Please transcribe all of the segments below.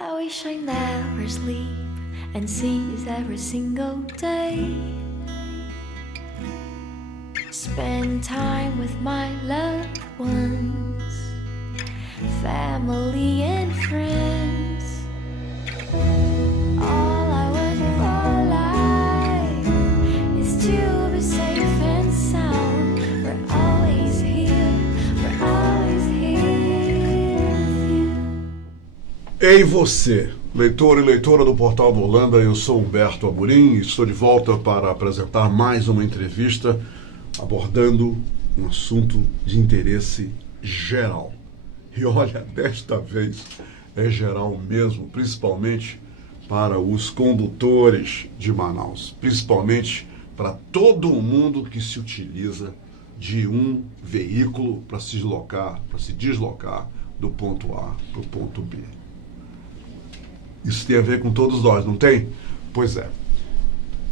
I wish I never sleep and seize every single day. Spend time with my loved ones, family and friends. All I want for life is to be safe and sound. We're always here with you. Ei você, leitor e leitora do Portal do Holanda, eu sou Humberto Amorim e estou de volta para apresentar mais uma entrevista abordando um assunto de interesse geral. E olha, desta vez é geral mesmo, principalmente para os condutores de Manaus, principalmente para todo mundo que se utiliza de um veículo para se deslocar do ponto A para o ponto B. Isso tem a ver com todos nós, não tem? Pois é.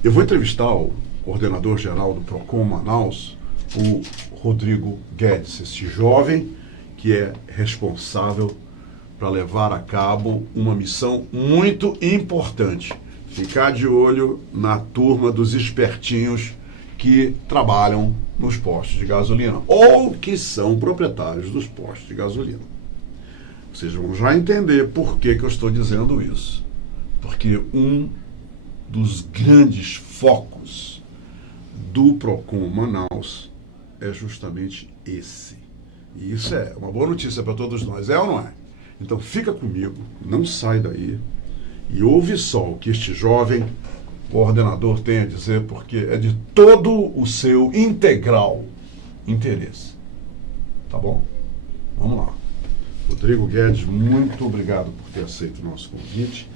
Eu vou entrevistar o coordenador-geral do PROCON Manaus, o Rodrigo Guedes, esse jovem que é responsável para levar a cabo uma missão muito importante. Ficar de olho na turma dos espertinhos que trabalham nos postos de gasolina ou que são proprietários dos postos de gasolina. Vocês vão já entender por que eu estou dizendo isso. Porque um dos grandes focos do PROCON Manaus é justamente esse. E isso é uma boa notícia para todos nós, é ou não é? Então fica comigo, não sai daí e ouve só o que este jovem coordenador tem a dizer, porque é de todo o seu integral interesse. Tá bom? Vamos lá. Rodrigo Guedes, muito obrigado por ter aceito o nosso convite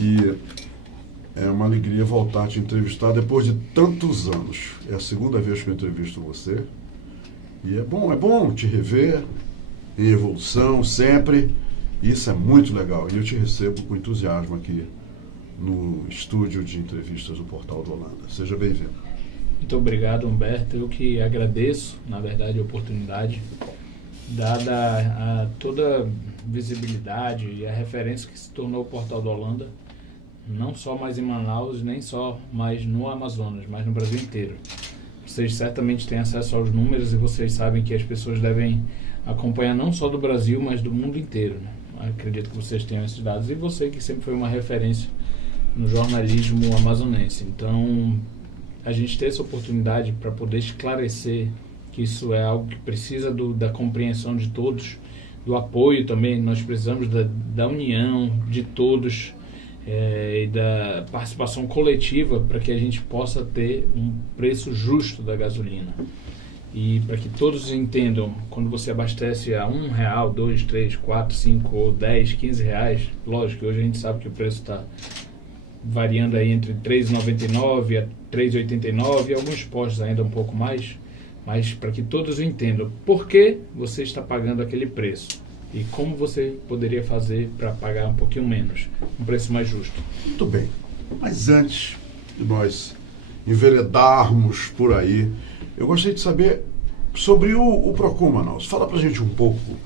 e é uma alegria voltar a te entrevistar depois de tantos anos. É a segunda vez que eu entrevisto você e é bom te rever em evolução sempre, isso é muito legal e eu te recebo com entusiasmo aqui no estúdio de entrevistas do Portal do Holanda. Seja bem-vindo. Muito obrigado, Humberto. Eu que agradeço, na verdade, a oportunidade, dada a toda a visibilidade e a referência que se tornou o Portal do Holanda, não só mais em Manaus, nem só mais no Amazonas, mas no Brasil inteiro. Vocês certamente têm acesso aos números e vocês sabem que as pessoas devem acompanhar não só do Brasil, mas do mundo inteiro, né? Acredito que vocês tenham esses dados e você que sempre foi uma referência no jornalismo amazonense. Então, a gente ter essa oportunidade para poder esclarecer que isso é algo que precisa da compreensão de todos, do apoio também, nós precisamos da união de todos e da participação coletiva para que a gente possa ter um preço justo da gasolina. E para que todos entendam, quando você abastece a R$1, R$2, R$3, R$4, R$5 ou R$10, R$15, lógico que hoje a gente sabe que o preço está variando aí entre R$3,99 a R$3,89 e alguns postos ainda um pouco mais, mas para que todos entendam por que você está pagando aquele preço e como você poderia fazer para pagar um pouquinho menos, um preço mais justo. Muito bem, mas antes de nós enveredarmos por aí, eu gostaria de saber sobre o PROCON Manaus. Fala pra gente um pouco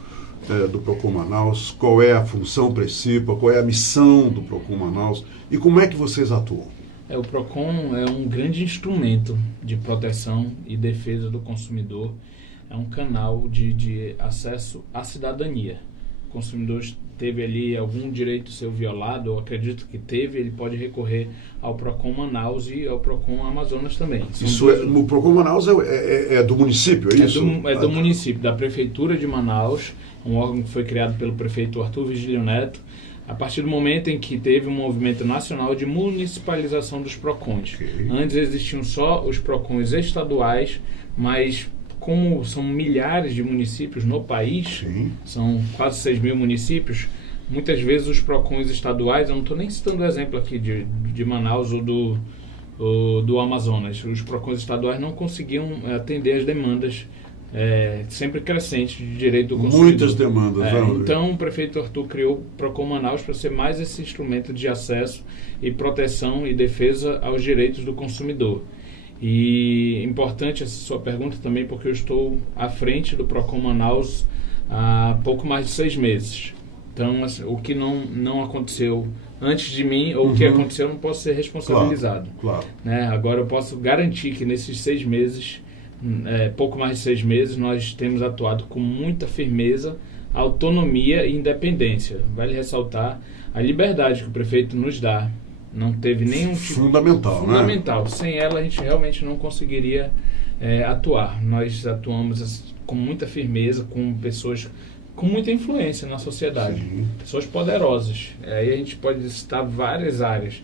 do PROCON Manaus, qual é a função principal, qual é a missão do PROCON Manaus e como é que vocês atuam. O PROCON é um grande instrumento de proteção e defesa do consumidor, é um canal de acesso à cidadania. O consumidor teve ali algum direito seu violado, ou acredito que teve, ele pode recorrer ao PROCON Manaus e ao PROCON Amazonas também. O PROCON Manaus é do município, é isso? É do município, da Prefeitura de Manaus, um órgão que foi criado pelo prefeito Arthur Vigílio Neto, a partir do momento em que teve um movimento nacional de municipalização dos PROCONs. Okay. Antes existiam só os PROCONs estaduais, mas como são milhares de municípios no país, Sim. São quase 6 mil municípios, muitas vezes os PROCONs estaduais, eu não estou nem citando o exemplo aqui de Manaus ou do Amazonas, os PROCONs estaduais não conseguiam atender as demandas sempre crescentes de direito do consumidor. Muitas demandas. Então o prefeito Arthur criou o PROCON Manaus para ser mais esse instrumento de acesso e proteção e defesa aos direitos do consumidor. E importante essa sua pergunta também, porque eu estou à frente do PROCON Manaus há pouco mais de 6 meses. Então, assim, o que não aconteceu antes de mim, ou o que aconteceu, eu não posso ser responsabilizado. Claro. Né? Agora, eu posso garantir que nesses 6 meses, pouco mais de 6 meses, nós temos atuado com muita firmeza, autonomia e independência. Vale ressaltar a liberdade que o prefeito nos dá. Não teve nenhum tipo... Fundamental, né? Sem ela, a gente realmente não conseguiria atuar. Nós atuamos com muita firmeza, com pessoas com muita influência na sociedade. Sim. Pessoas poderosas. Aí a gente pode citar várias áreas.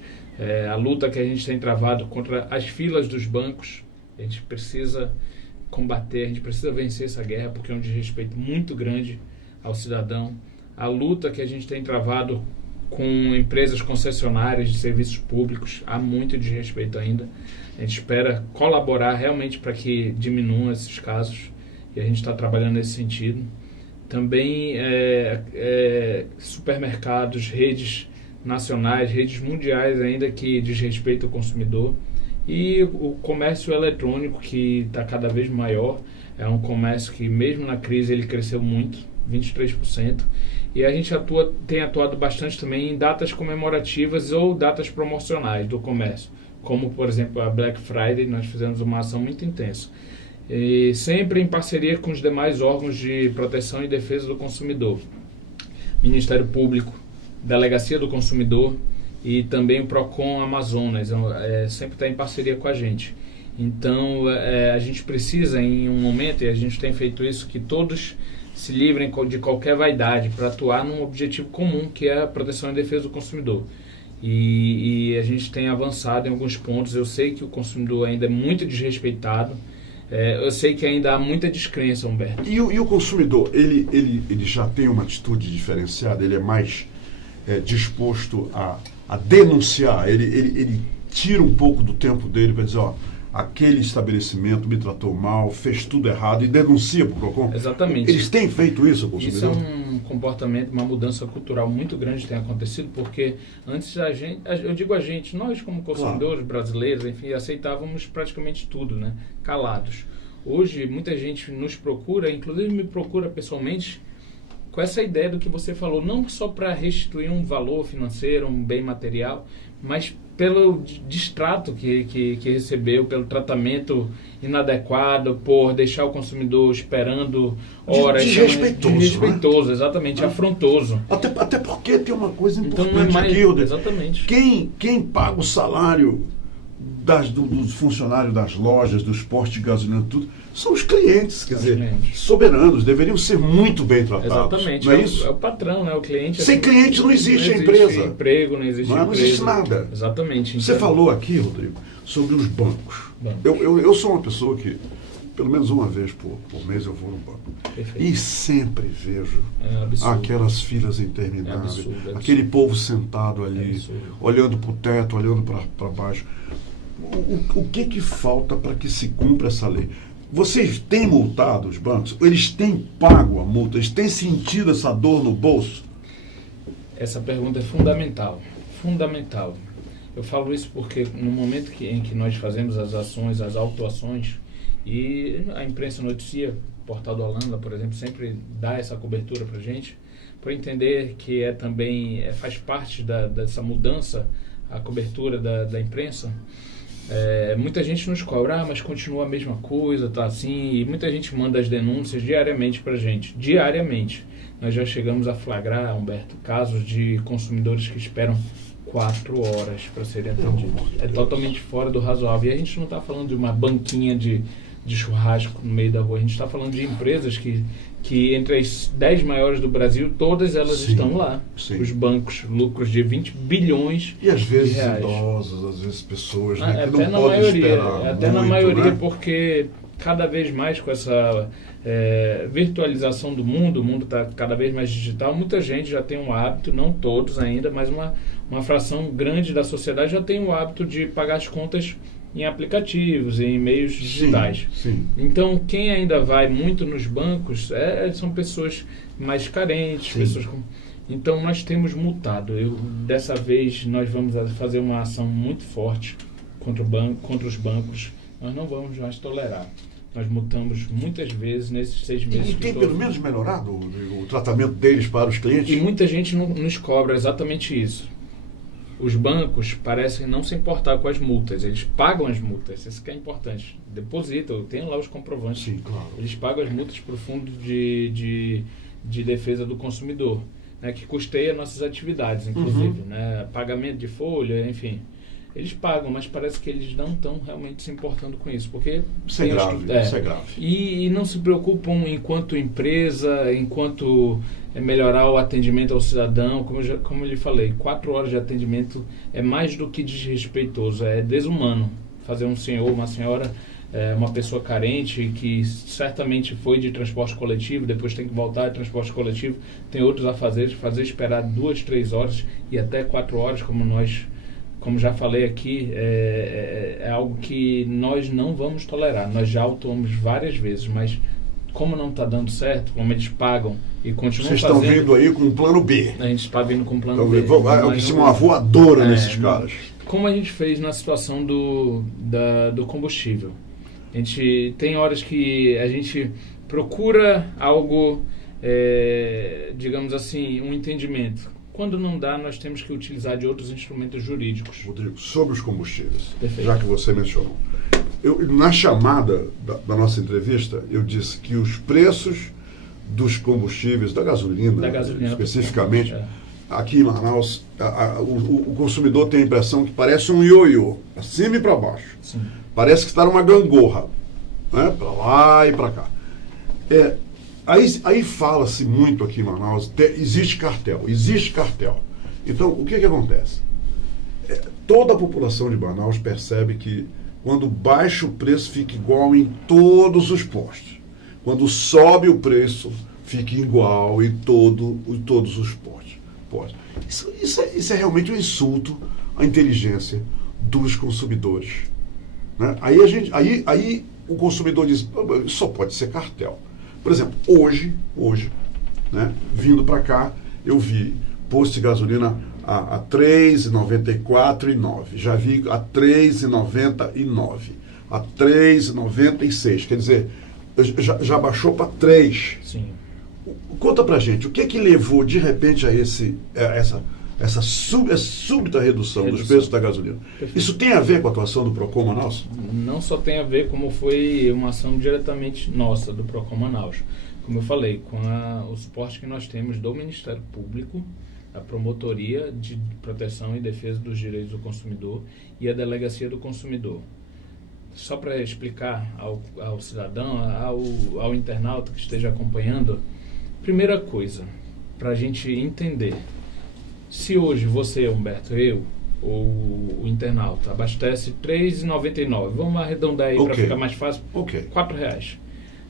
A luta que a gente tem travado contra as filas dos bancos, a gente precisa combater, a gente precisa vencer essa guerra, porque é um desrespeito muito grande ao cidadão. A luta que a gente tem travado com empresas concessionárias de serviços públicos, há muito desrespeito ainda. A gente espera colaborar realmente para que diminuam esses casos, e a gente está trabalhando nesse sentido. Também supermercados, redes nacionais, redes mundiais ainda que desrespeitam o consumidor. E o comércio eletrônico, que está cada vez maior, é um comércio que mesmo na crise ele cresceu muito, 23%. E a gente tem atuado bastante também em datas comemorativas ou datas promocionais do comércio, como por exemplo a Black Friday. Nós fizemos uma ação muito intensa. E sempre em parceria com os demais órgãos de proteção e defesa do consumidor, Ministério Público, Delegacia do Consumidor e também o Procon Amazonas, sempre está em parceria com a gente. Então a gente precisa, em um momento, e a gente tem feito isso, que todos se livrem de qualquer vaidade para atuar num objetivo comum, que é a proteção e defesa do consumidor. E a gente tem avançado em alguns pontos. Eu sei que o consumidor ainda é muito desrespeitado. Eu sei que ainda há muita descrença, Humberto. E o consumidor, ele já tem uma atitude diferenciada? Ele é mais disposto a denunciar? Ele tira um pouco do tempo dele para dizer, aquele estabelecimento me tratou mal, fez tudo errado, e denuncia para o PROCON? Exatamente. Eles têm feito isso, o consumidor? Isso é um comportamento, uma mudança cultural muito grande que tem acontecido, porque antes nós como consumidores brasileiros, enfim, aceitávamos praticamente tudo, né? Calados. Hoje, muita gente nos procura, inclusive me procura pessoalmente, com essa ideia do que você falou, não só para restituir um valor financeiro, um bem material, mas pelo distrato que recebeu, pelo tratamento inadequado, por deixar o consumidor esperando horas. Desrespeitoso, exatamente, afrontoso. Até porque tem uma coisa importante então, não é mais, aqui, Hilder. Exatamente. Quem paga o salário dos funcionários das lojas, dos postos de gasolina, tudo, são os clientes, quer dizer, soberanos, deveriam ser muito bem tratados. Exatamente, não é isso? É o patrão, né? O cliente. Sem cliente não existe a empresa. Emprego, não existe não existe nada. Exatamente. Você falou aqui, Rodrigo, sobre os bancos. Eu sou uma pessoa que, pelo menos uma vez por mês, eu vou no banco. Perfeito. E sempre vejo aquelas filas intermináveis, aquele povo sentado ali, olhando para o teto, olhando para baixo. O que falta para que se cumpra essa lei? Vocês têm multado os bancos? Eles têm pago a multa? Eles têm sentido essa dor no bolso? Essa pergunta é fundamental. Fundamental. Eu falo isso porque no momento em que nós fazemos as ações, as autuações, e a imprensa noticia, o Portal do Holanda, por exemplo, sempre dá essa cobertura para a gente, para entender que também faz parte dessa mudança, a cobertura da imprensa. Muita gente nos cobra, mas continua a mesma coisa, tá assim, e muita gente manda as denúncias diariamente pra gente, diariamente. Nós já chegamos a flagrar, Humberto, casos de consumidores que esperam 4 horas para serem atendidos. É totalmente fora do razoável. E a gente não está falando de uma banquinha de churrasco no meio da rua, a gente está falando de empresas que entre as 10 maiores do Brasil, todas elas estão lá. Sim. Os bancos, lucros de 20 bilhões e às vezes de reais. Idosos, às vezes pessoas que até não podem esperar até muito, na maioria, né? porque cada vez mais com essa virtualização do mundo, o mundo está cada vez mais digital, muita gente já tem um hábito, não todos ainda, mas uma fração grande da sociedade já tem o hábito de pagar as contas em aplicativos, em meios digitais. Sim. Então, quem ainda vai muito nos bancos são pessoas mais carentes, pessoas com... Então, nós temos multado. Dessa vez, nós vamos fazer uma ação muito forte contra os bancos. Nós não vamos mais tolerar. Nós multamos muitas vezes nesses 6 meses. E tem pelo menos melhorado o tratamento deles para os clientes? E muita gente nos cobra exatamente isso. Os bancos parecem não se importar com as multas. Eles pagam as multas. Isso que é importante. Depositam, tem lá os comprovantes. Sim, claro. Eles pagam as multas para o Fundo de Defesa do Consumidor, né, que custeia nossas atividades, inclusive. Né, pagamento de folha, enfim. Eles pagam, mas parece que eles não estão realmente se importando com isso. Porque Isso é grave. Isso é grave. E não se preocupam enquanto empresa, enquanto melhorar o atendimento ao cidadão. Como eu lhe falei, 4 horas de atendimento é mais do que desrespeitoso, é desumano. Fazer um senhor, uma senhora, uma pessoa carente que certamente foi de transporte coletivo, depois tem que voltar de transporte coletivo, tem outros a fazer esperar 2, 3 horas e até 4 horas, como já falei aqui, é algo que nós não vamos tolerar. Nós já autuamos várias vezes, mas como não está dando certo, como eles pagam e continuam Vocês fazendo... estão vindo aí com um plano B. A gente está vindo com um plano Então, B. eu mas preciso uma voadora nesses caras. Como a gente fez na situação do combustível. A gente tem horas que a gente procura algo, digamos assim, um entendimento. Quando não dá, nós temos que utilizar de outros instrumentos jurídicos. Rodrigo, sobre os combustíveis, Perfeito. já que você mencionou. Na chamada da nossa entrevista, eu disse que os preços dos combustíveis, da gasolina especificamente, aqui em Manaus, o consumidor tem a impressão que parece um ioiô, para cima e para baixo. Sim. Parece que está numa gangorra, né? Para lá e para cá. Aí fala-se muito aqui em Manaus, existe cartel. Então, o que acontece? Toda a população de Manaus percebe que quando baixa o preço fica igual em todos os postos. Quando sobe o preço, fica igual em todos os postos. Isso é realmente um insulto à inteligência dos consumidores. Né? Aí o consumidor diz, só pode ser cartel. Por exemplo, hoje, né, vindo para cá, eu vi posto de gasolina a R$ 3,94,9. Já vi a R$ 3,99. A R$ 3,96. Quer dizer, já baixou para 3. Sim. Conta pra gente, o que levou de repente a essa súbita redução dos preços da gasolina? Perfeito. Isso tem a ver com a atuação do Procon Manaus? Não só tem a ver, como foi uma ação diretamente nossa, do Procon Manaus. Como eu falei, com o suporte que nós temos do Ministério Público, a Promotoria de Proteção e Defesa dos Direitos do Consumidor e a Delegacia do Consumidor. Só para explicar ao cidadão, ao internauta que esteja acompanhando, primeira coisa, para a gente entender, se hoje você, Humberto, eu ou o internauta abastece R$ 3,99, vamos arredondar aí para ficar mais fácil, R$ 4,00.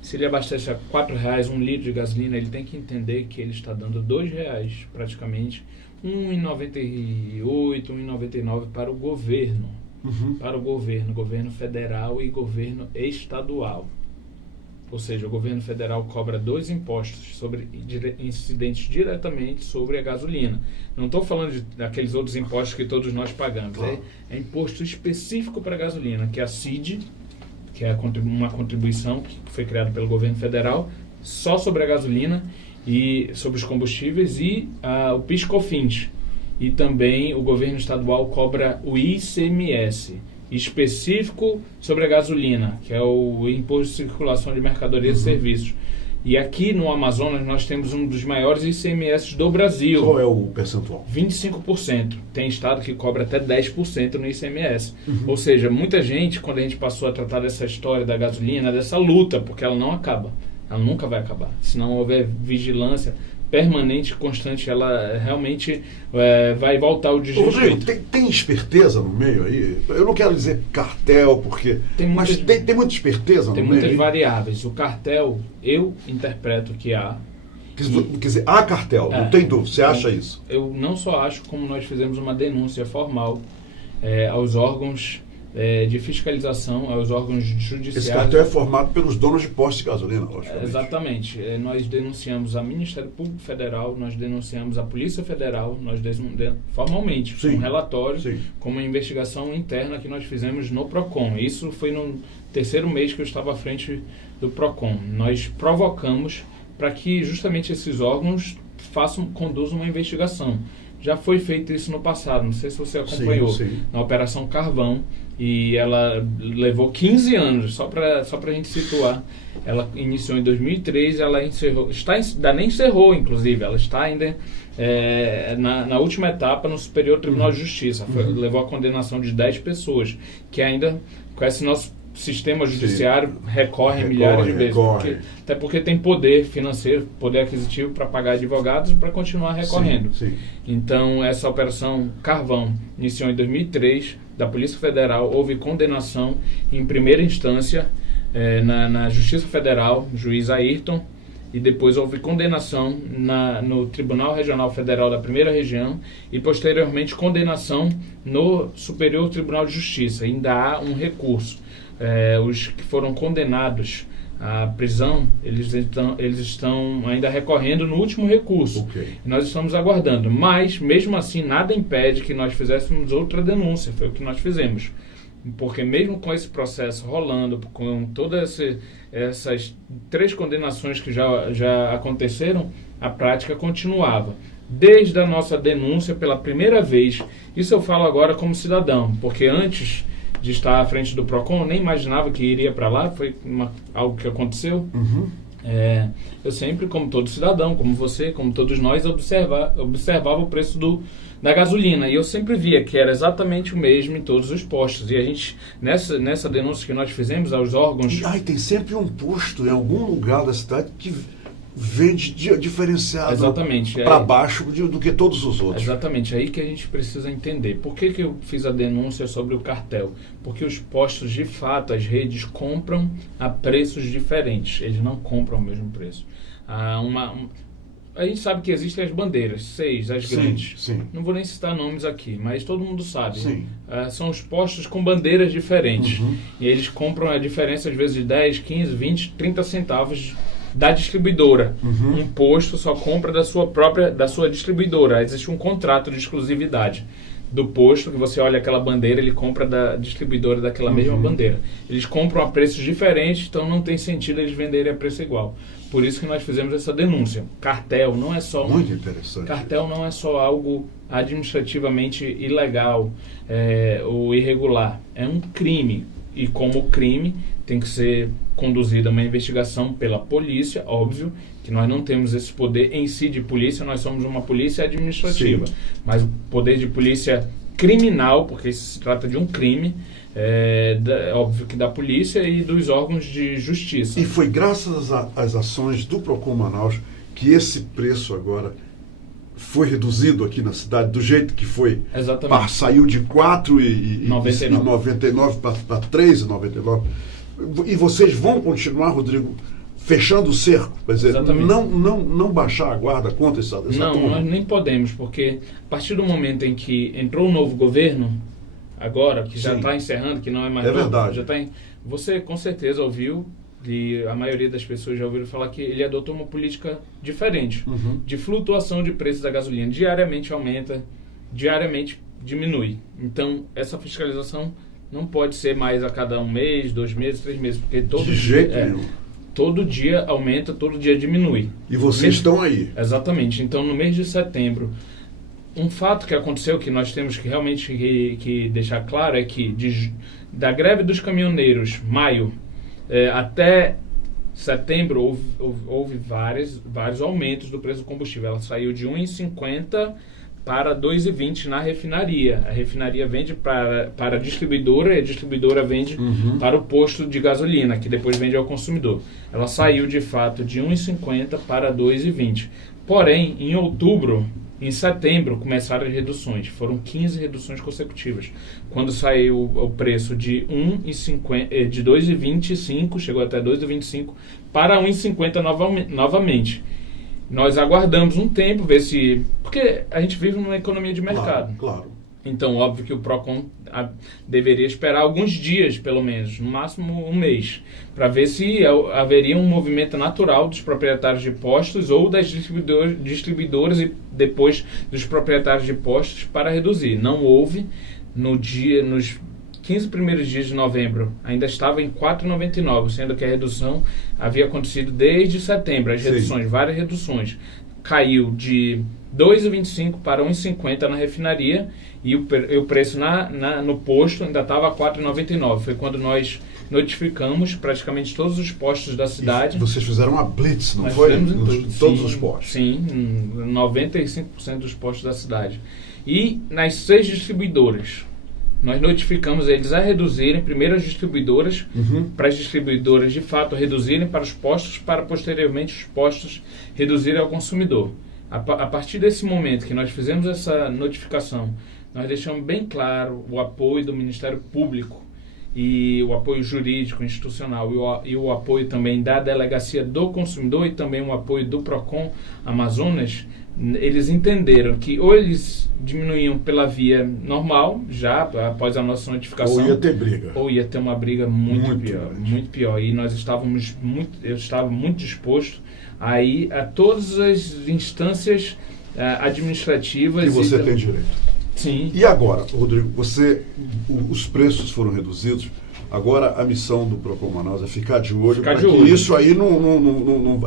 Se ele abastece a R$ 4,00 um litro de gasolina, ele tem que entender que ele está dando R$ 2,00 praticamente, R$ 1,98, R$ 1,99 para o governo. Para o governo federal e governo estadual. Ou seja, o governo federal cobra 2 impostos incidentes diretamente sobre a gasolina. Não estou falando daqueles outros impostos que todos nós pagamos. É imposto específico para a gasolina, que é a CID, que é uma contribuição que foi criada pelo governo federal, só sobre a gasolina e sobre os combustíveis, e o PIS/COFINS. E também o governo estadual cobra o ICMS, específico sobre a gasolina, que é o Imposto de Circulação de Mercadorias e Serviços. E aqui no Amazonas nós temos um dos maiores ICMS do Brasil. Qual é o percentual? 25%. Tem estado que cobra até 10% no ICMS. Ou seja, muita gente, quando a gente passou a tratar dessa história da gasolina, dessa luta, porque ela não acaba. Ela nunca vai acabar. Se não houver vigilância permanente, constante, ela realmente vai voltar ao desrespeito. Rodrigo, tem esperteza no meio aí? Eu não quero dizer cartel, porque... Mas tem muita esperteza no meio? Tem muitas variáveis. O cartel, eu interpreto que há. Quer dizer, há cartel, não tem dúvida. Você acha isso? Eu não só acho, como nós fizemos uma denúncia formal aos órgãos de fiscalização aos órgãos judiciais. Esse cartel é formado pelos donos de postos de gasolina, logicamente. Exatamente. Nós denunciamos a Ministério Público Federal, nós denunciamos a Polícia Federal, formalmente, Sim. um relatório, Sim. com uma investigação interna que nós fizemos no PROCON. Isso foi no terceiro mês que eu estava à frente do PROCON. Nós provocamos para que justamente esses órgãos conduzam uma investigação. Já foi feito isso no passado, não sei se você acompanhou, sim. na Operação Carvão, e ela levou 15 anos, só para a gente situar. Ela iniciou em 2003, ela encerrou, ainda nem encerrou, inclusive, ela está ainda na última etapa no Superior Tribunal de Justiça. Levou a condenação de 10 pessoas, que ainda, com esse nosso sistema judiciário, recorrem milhares de vezes. Até porque tem poder financeiro, poder aquisitivo para pagar advogados e para continuar recorrendo. Sim. Então, essa Operação Carvão iniciou em 2003, da Polícia Federal. Houve condenação em primeira instância na Justiça Federal, juiz Ayrton, e depois houve condenação no Tribunal Regional Federal da Primeira Região e, posteriormente, condenação no Superior Tribunal de Justiça. Ainda há um recurso. Os que foram condenados à prisão, eles estão ainda recorrendo no último recurso. Okay. E nós estamos aguardando. Mas, mesmo assim, nada impede que nós fizéssemos outra denúncia. Foi o que nós fizemos. Porque mesmo com esse processo rolando, com todas essas 3 condenações que já aconteceram, a prática continuava. Desde a nossa denúncia pela primeira vez, isso eu falo agora como cidadão, porque antes de estar à frente do PROCON, eu nem imaginava que iria para lá, foi algo que aconteceu. Eu sempre, como todo cidadão, como você, como todos nós, observava o preço da gasolina, e eu sempre via que era exatamente o mesmo em todos os postos. E a gente, nessa denúncia que nós fizemos aos órgãos... Tem sempre um posto em algum lugar da cidade que vende diferenciado para baixo do que todos os outros. Exatamente, aí que a gente precisa entender. Por que eu fiz a denúncia sobre o cartel? Porque os postos, de fato, as redes compram a preços diferentes. Eles não compram o mesmo preço. A gente sabe que existem as bandeiras, 6, as grandes. Sim. Não vou nem citar nomes aqui, mas todo mundo sabe. Sim. São os postos com bandeiras diferentes. E eles compram a diferença, às vezes, de 10, 15, 20, 30 centavos da distribuidora. Um posto só compra da sua distribuidora. Existe um contrato de exclusividade do posto, que você olha aquela bandeira, ele compra da distribuidora daquela mesma bandeira. Eles compram a preços diferentes, então não tem sentido eles venderem a preço igual. Por isso que nós fizemos essa denúncia. Cartel não é só muito interessante. Cartel não é só algo administrativamente ilegal ou irregular. É um crime. E como crime, tem que ser conduzida uma investigação pela polícia, óbvio, que nós não temos esse poder em si de polícia, nós somos uma polícia administrativa. Sim. Mas o poder de polícia criminal, porque isso se trata de um crime, óbvio que da polícia e dos órgãos de justiça. E foi graças às ações do PROCON Manaus que esse preço agora foi reduzido aqui na cidade, do jeito que foi. Exatamente. Saiu de 4,99 para 3,99. E vocês vão continuar, Rodrigo, fechando o cerco? Quer dizer, não baixar a guarda contra essa Não, turma? Nós nem podemos, porque a partir do momento em que entrou um novo governo, agora, que já está encerrando, que não é mais... verdade. Você com certeza ouviu, e a maioria das pessoas já ouviram falar que ele adotou uma política diferente, de flutuação de preços da gasolina. Diariamente aumenta, diariamente diminui. Então, essa fiscalização não pode ser mais a cada 1 mês, 2 meses, 3 meses, porque todo dia aumenta, todo dia diminui. E vocês estão aí. Exatamente. Então, no mês de setembro, um fato que aconteceu, que nós temos que realmente que deixar claro, é que da greve dos caminhoneiros, maio, até setembro, houve vários aumentos do preço do combustível. Ela saiu de 1,50 para 2,20 na refinaria. A refinaria vende para a distribuidora e a distribuidora vende para o posto de gasolina, que depois vende ao consumidor. Ela saiu, de fato, de 1,50 para 2,20. Porém, em setembro, começaram as reduções. Foram 15 reduções consecutivas. Quando saiu o preço de 2,25, chegou até 2,25, para 1,50 novamente. Nós aguardamos um tempo, ver se... Porque a gente vive numa economia de mercado. Claro. Então, óbvio que o PROCON deveria esperar alguns dias, pelo menos, no máximo um mês, para ver se haveria um movimento natural dos proprietários de postos ou das distribuidoras e depois dos proprietários de postos para reduzir. Não houve. Nos 15 primeiros dias de novembro, ainda estava em R$ 4,99, sendo que a redução havia acontecido desde setembro. As reduções, várias reduções. Caiu de R$ 2,25 para R$ 1,50 na refinaria e o preço no posto ainda estava a R$ 4,99. Foi quando nós notificamos praticamente todos os postos da cidade. E vocês fizeram uma blitz, não Nós foi? fizemos em Todos os postos. Sim, 95% dos postos da cidade. E nas 6 distribuidoras, nós notificamos eles a reduzirem, primeiro as distribuidoras, para as distribuidoras de fato reduzirem para os postos, para posteriormente os postos reduzirem ao consumidor. A partir desse momento que nós fizemos essa notificação, nós deixamos bem claro o apoio do Ministério Público e o apoio jurídico, institucional e o apoio também da Delegacia do Consumidor e também o apoio do PROCON Amazonas. Eles entenderam que ou eles diminuíam pela via normal, já após a nossa notificação, ou ia ter briga. Ou ia ter uma briga muito grande. muito pior. E eu estava muito disposto a ir a todas as instâncias administrativas. Que você tem direito. Sim. E agora, Rodrigo, os preços foram reduzidos. Agora a missão do PROCON Manaus é ficar de olho para que isso aí,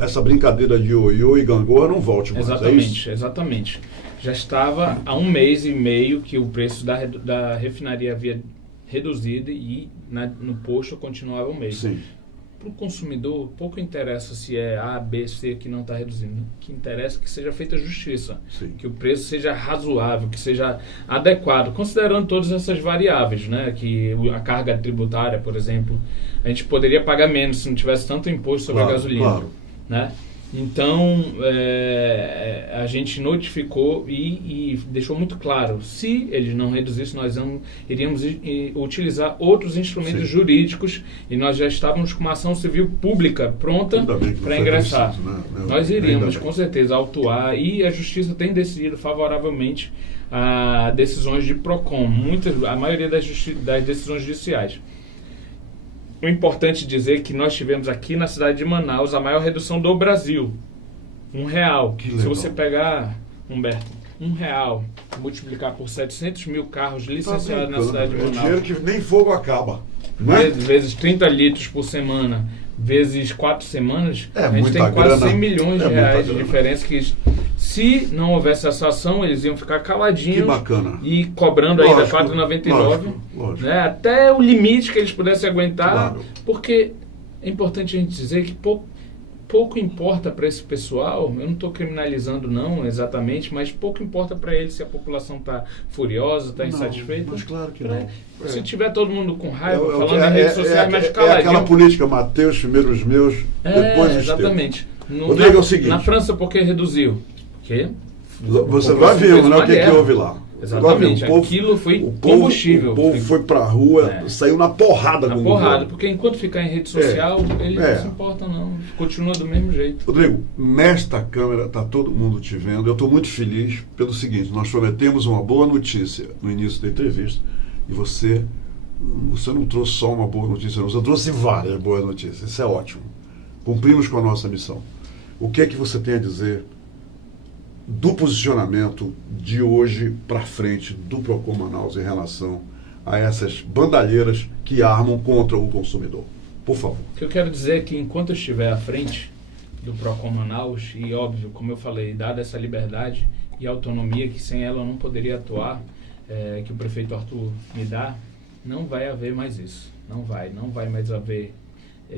essa brincadeira de ioiô e gangorra não volte mais. Exatamente, exatamente. Já estava há 1 mês e meio que o preço da refinaria havia reduzido e no posto continuava 1 mês. Sim. Para o consumidor, pouco interessa se é A, B, C que não está reduzindo. O que interessa é que seja feita justiça. Sim. Que o preço seja razoável, que seja adequado, considerando todas essas variáveis, né? Que a carga tributária, por exemplo, a gente poderia pagar menos se não tivesse tanto imposto sobre a gasolina. Claro. Né? Então, a gente notificou e deixou muito claro, se eles não reduzissem, nós iríamos utilizar outros instrumentos jurídicos e nós já estávamos com uma ação civil pública pronta para ingressar. Preciso, né? Nós iríamos, com certeza, autuar e a Justiça tem decidido favoravelmente a decisões de PROCON, a maioria das decisões judiciais. O importante dizer que nós tivemos aqui na cidade de Manaus a maior redução do Brasil. R$1. Se você pegar, Humberto, R$1, multiplicar por 700 mil carros licenciados na cidade de Manaus. É dinheiro que nem fogo acaba. Né? Vezes 30 litros por semana, vezes 4 semanas, a gente tem quase grana, 100 milhões de reais de diferença que... Se não houvesse essa ação, eles iam ficar caladinhos e cobrando ainda R$4,99, né, até o limite que eles pudessem aguentar, porque é importante a gente dizer que pouco importa para esse pessoal, eu não estou criminalizando não exatamente, mas pouco importa para eles se a população está furiosa, está insatisfeita. Mas claro que não. Se tiver todo mundo com raiva, falando em redes sociais, mas caladinho. É aquela política, Mateus, primeiro os meus, depois os exatamente. Rodrigo, é o seguinte. Na França, por que reduziu? Você vai ver, né, o que houve lá. Exatamente, aquilo foi combustível. O povo foi pra rua, saiu na porrada com o governo. Porque enquanto ficar em rede social, ele não se importa não, continua do mesmo jeito. Rodrigo, nesta câmera está todo mundo te vendo, eu estou muito feliz pelo seguinte, nós prometemos uma boa notícia no início da entrevista e você não trouxe só uma boa notícia, você trouxe várias boas notícias, isso é ótimo. Cumprimos com a nossa missão. O que é que você tem a dizer do posicionamento de hoje para frente do PROCON Manaus em relação a essas bandalheiras que armam contra o consumidor? Por favor. O que eu quero dizer é que enquanto eu estiver à frente do PROCON Manaus, e óbvio, como eu falei, dada essa liberdade e autonomia que sem ela eu não poderia atuar, que o prefeito Arthur me dá, não vai haver mais isso. Não vai mais haver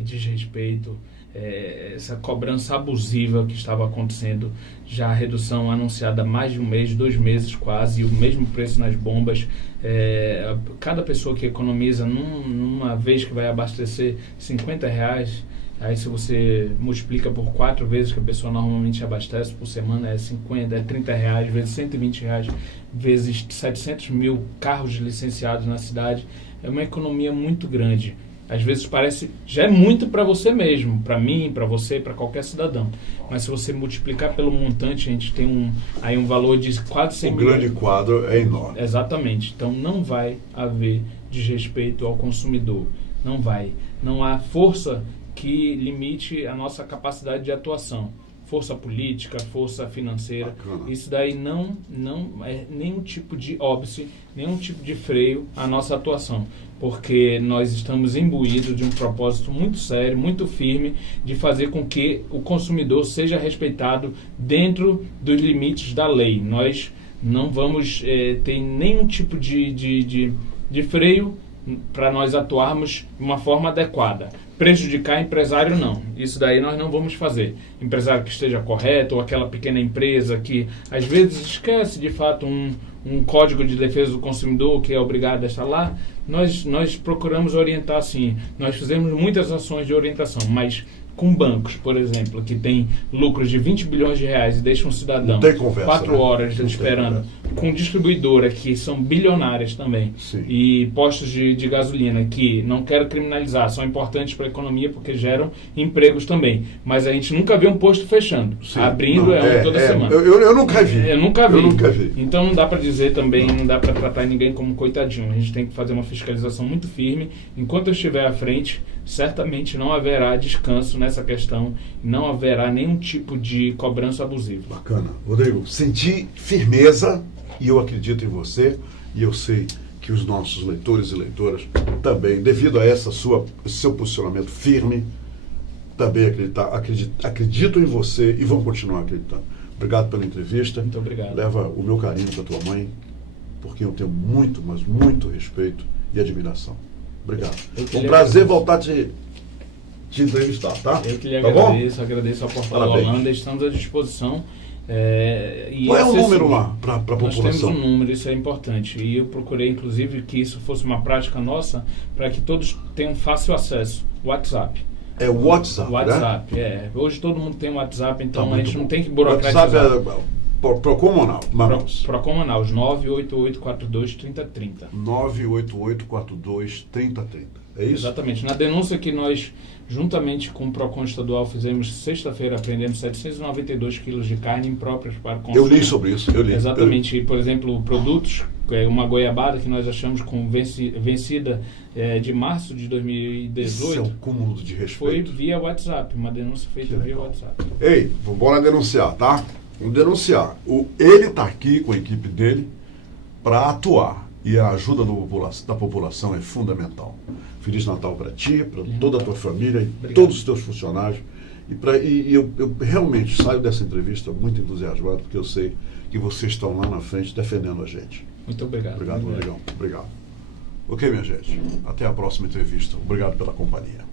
desrespeito, essa cobrança abusiva que estava acontecendo, já a redução anunciada há mais de 1 mês, 2 meses quase, e o mesmo preço nas bombas. Cada pessoa que economiza numa vez que vai abastecer R$50, aí se você multiplica por 4 vezes que a pessoa normalmente abastece por semana, é 50, é R$30, vezes R$120, vezes 700 mil carros licenciados na cidade, é uma economia muito grande. às vezes parece, já é muito para você mesmo, para mim, para você, para qualquer cidadão. Mas se você multiplicar pelo montante, a gente tem aí um valor de quase 100 milhões. O grande quadro é enorme. Exatamente. Então não vai haver desrespeito ao consumidor. Não vai. Não há força que limite a nossa capacidade de atuação. Força política, força financeira. Bacana. Isso daí não é nenhum tipo de óbice, nenhum tipo de freio à nossa atuação. Porque nós estamos imbuídos de um propósito muito sério, muito firme, de fazer com que o consumidor seja respeitado dentro dos limites da lei. Nós não vamos ter nenhum tipo de freio para nós atuarmos de uma forma adequada. Prejudicar empresário, não. Isso daí nós não vamos fazer. Empresário que esteja correto, ou aquela pequena empresa que às vezes esquece de fato um código de defesa do consumidor que é obrigado a estar lá, nós procuramos orientar sim. Nós fizemos muitas ações de orientação, mas com bancos, por exemplo, que tem lucros de 20 bilhões de reais e deixam um cidadão 4 horas esperando, com distribuidora que são bilionárias também, Sim. e postos de gasolina que não quero criminalizar, são importantes para a economia porque geram empregos também, mas a gente nunca vê um posto fechando, Sim. abrindo toda semana. Eu nunca vi. Eu nunca vi. Eu nunca vi. Então não dá para dizer também, não dá para tratar ninguém como coitadinho. A gente tem que fazer uma fiscalização muito firme. Enquanto eu estiver à frente, certamente não haverá descanso nessa questão, não haverá nenhum tipo de cobrança abusiva. Bacana. Rodrigo, senti firmeza e eu acredito em você e eu sei que os nossos leitores e leitoras também, devido a seu posicionamento firme, também acredito em você e vão continuar acreditando. Obrigado pela entrevista. Muito obrigado. Leva o meu carinho para tua mãe, porque eu tenho muito, mas muito respeito e admiração. Obrigado. Um prazer voltar a te entrevistar, tá? Eu que lhe Tá agradeço a Portal Parabéns. Holanda, estamos à disposição. Qual é o número lá para a população? Nós temos um número, isso é importante. E eu procurei, inclusive, que isso fosse uma prática nossa, para que todos tenham fácil acesso. WhatsApp. É o WhatsApp, WhatsApp, né? Hoje todo mundo tem WhatsApp, então Tá a gente muito não bom. tem que burocratizar. WhatsApp é Procon Manaus. Procon Manaus, 988423030. 988423030. É isso? Exatamente. Na denúncia que nós, juntamente com o Procon Estadual, fizemos sexta-feira, apreendemos 792 quilos de carne impróprias para consumo. Eu li sobre isso, eu li. Exatamente. E, por exemplo, produtos, uma goiabada que nós achamos com vencida de março de 2018. Isso é um cúmulo de respeito. Foi via WhatsApp, uma denúncia feita via WhatsApp. Ei, bora denunciar, tá? Vamos denunciar. Ele está aqui com a equipe dele para atuar. E a ajuda da população é fundamental. Feliz Natal para ti, para toda a tua família e Obrigado. todos os teus funcionários. E eu realmente saio dessa entrevista muito entusiasmado, porque eu sei que vocês estão lá na frente defendendo a gente. Muito obrigado. Obrigado, Rodrigão. Obrigado. Ok, minha gente. Até a próxima entrevista. Obrigado pela companhia.